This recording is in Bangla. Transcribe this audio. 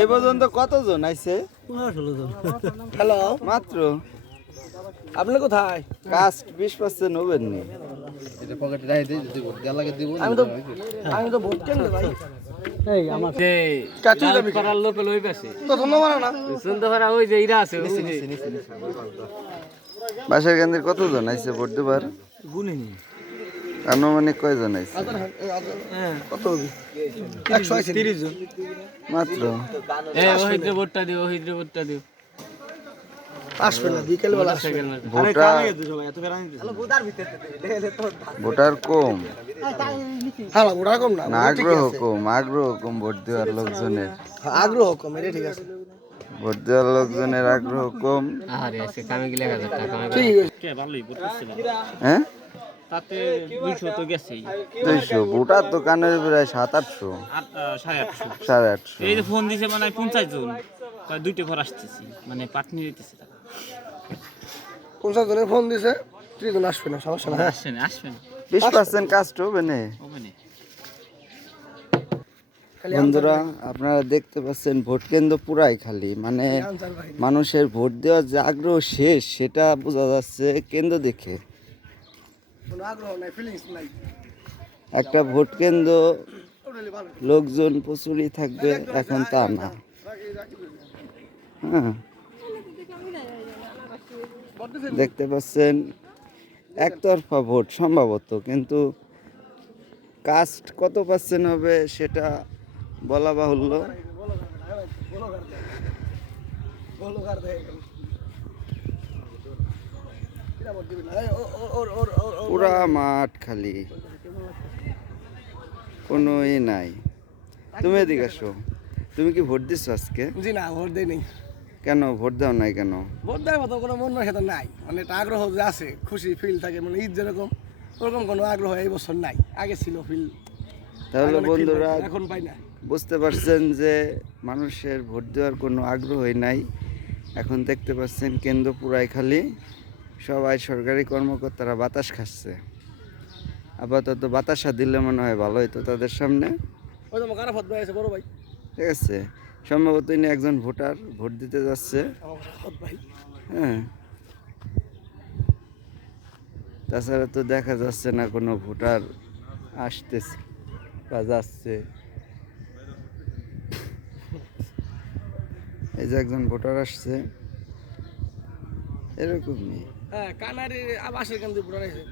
এই পর্যন্ত কতজন আইছে? হ্যালো, মাত্র। আপনি কোথায়? কাস্ট 20% হবেন নি। আমি তো ভোট কেন্দ্রে ভাই। বাসার কেন্দ্রে কতজন আইছে ভোট দেবার? আনুমানিক কয়জন আইছে? মাত্র। ভোটার কম, আগ্রহ কম ভোট দেওয়ার লোকজনের। আগ্রহ কম, এটা ঠিক আছে। ভোট দেওয়ার লোকজনের আগ্রহ কম। হ্যাঁ, 200 ভোটার তো কানের প্রায় 700-800, 850। এই যে ফোন দিছে মানে 50 জন, দুইটা ঘর আসতেছি, মানে পাটনি দিতেছে। 50 জনের ফোন দিছে, 30 জন আসবে না, সমস্যা না। আসবেন 20% কাস্ট হবে না। বন্ধুরা, আপনারা দেখতে পাচ্ছেন ভোট কেন্দ্র পুরাই খালি, মানে মানুষের ভোট দেওয়ার যে আগ্রহ শেষ সেটা বোঝা যাচ্ছে কেন্দ্র দেখে। একটা ভোট কেন্দ্র লোকজন প্রচুরই থাকবে, এখন তা না। হ্যাঁ, দেখতে পাচ্ছেন একতরফা ভোট সম্ভবত, কিন্তু কাস্ট কত পার্সেন্ট হবে সেটা বলা বাহুল্য। পুরা মাঠ খালি, কোনো নাই। তুমি এদিকে আসো, তুমি কি ভোট দিচ্ছ আজকে? জি না, ভোট দেই নাই। কেন ভোট দাও নাই কেন? ভোট দেওয়ার মতো কোনো মন মানসিকতা নাই, মানে একটা আগ্রহ যে আছে, খুশি ফিল থাকে, মানে ঈদ যেরকম ওরকম কোনো আগ্রহ এই বছর নাই। আগে ছিল ফিল। তাহলে বন্ধুরা এখন পাই না। বুঝতে পারছেন যে মানুষের ভোট দেওয়ার কোনো আগ্রহই নাই। এখন দেখতে পাচ্ছেন কেন্দ্র পুরাই খালি, সবাই সরকারি কর্মকর্তারা বাতাস খাচ্ছে। আপাতত বাতাসা দিলে মনে হয় ভালো হতো তাদের সামনে। ওই তো কারাফত ভাই আছে, বড় ভাই। ঠিক আছে, সম্ভবত ইনি একজন ভোটার, ভোট দিতে যাচ্ছে। হ্যাঁ, তাছাড়া তো দেখা যাচ্ছে না কোনো ভোটার আসতেছে বা যাচ্ছে। এই যে একজন ভোটার আসছে, এরকমই। হ্যাঁ, কানারি আবাসের কেন্দ্রে ভোটার আছে।